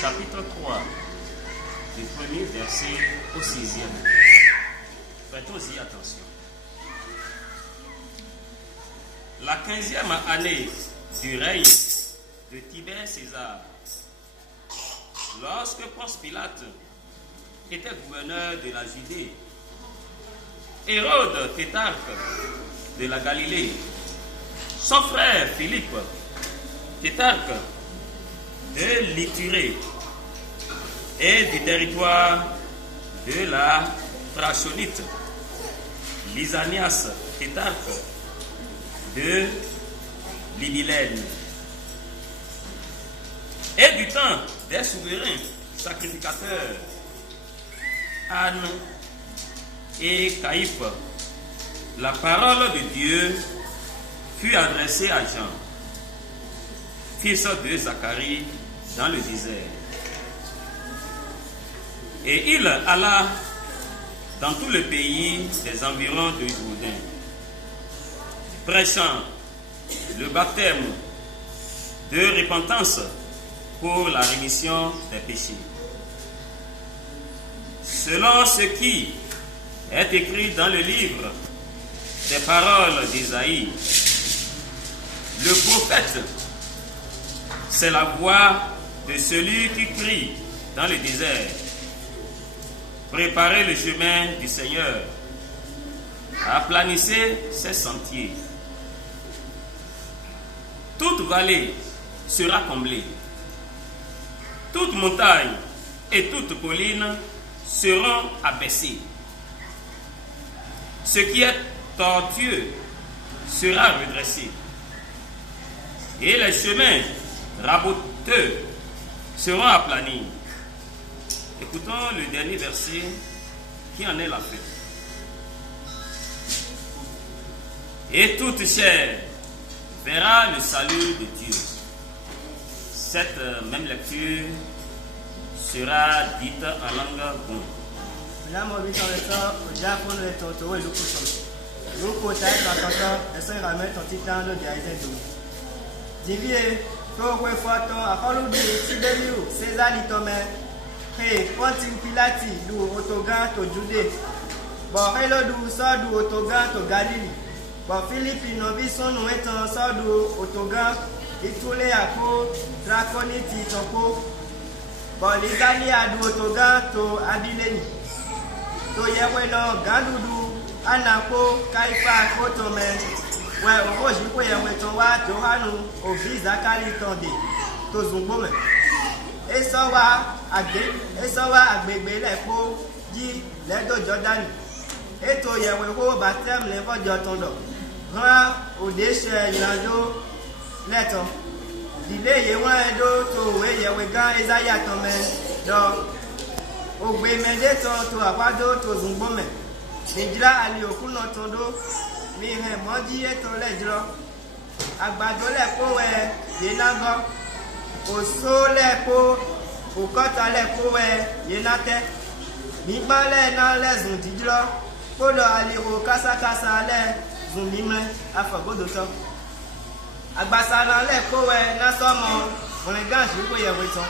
chapitre 3, du premier verset au 6e. Prêtons-y attention. La 15e année du règne de Tibère César, lorsque Ponce Pilate était gouverneur de la Judée, Hérode tétrarque de la Galilée, son frère Philippe, tétrarque de l'Ithurée et du territoire de la Trachonite, Lysanias, tétrarque de l'Ibilène, et du temps des souverains sacrificateurs Anne et Caïphe, la parole de Dieu fut adressée à Jean, fils de Zacharie, dans le désert. Et il alla dans tout le pays des environs de Jourdain, prêchant le baptême de repentance pour la rémission des péchés, selon ce qui est écrit dans le livre des paroles d'Ésaïe. Le prophète, c'est la voix de celui qui crie dans le désert: préparez le chemin du Seigneur, aplanissez ses sentiers. Toute vallée sera comblée, toute montagne et toute colline seront abaissées. Ce qui est tortueux sera redressé, et les chemins raboteux seront aplanis. Écoutons le dernier verset qui en est la fin. Et toute chair verra le salut de Dieu. Cette même lecture sera dite en langue bon. Hey, Pontin Pilati du Otogan to Jude. Bon, hello du so du Otogan to Galili. Bon, Philippe Novison nous étant so du Otogan, Itule Ako, Draconiti Toko. Bon, l'Italie a du Otogan to Abileni. To Yeweno, Gandudu, Anako, Kaifa, Kotomen. Ouais, au roche, il faut y avoir ton wa, Johanu, au visa Kalitonde, to Zumbomen. Esowa agbègbè lẹ́kọ́ jí lẹ́dọ̀ Jọ́dánì. Ètò ìyẹ̀wò ìkó bàtẹ́m lẹ́fọ́jọ́ tọ̀dọ̀. Rán òde ṣe ìrìnàjò lẹ́tọ̀. Ìdílé yìí wọ́n ẹ̀dọ́ tó òwe ìyẹ̀wò gán Ẹzáyà tọ̀mẹ́ lọ. Ògbè mẹ́lẹ́tọ̀ tó àpádó tó zùngbọ́mẹ̀. Nìjìlá àlè òkú náà tọ̀dọ̀. Mi hẹ̀ mọ́jí ètò lẹ́jọ́. Àgbàdo lẹ́kọ́ wẹ̀ yé nágọ́. Oso lẹ́kọ́ òkọ́ta lẹ́kọ́ wẹ̀ yénátẹ́ nígbà lẹ́ẹ̀ná lẹ́zùn dídúró kódò àlèrò kásákásá lẹ́zùn mímẹ́ afọ̀gbọ́dọ̀tọ́ àgbàsánà lẹ́kọ́ wẹ̀ násọ́mọ òrìngànṣí kó yẹ̀wò tán.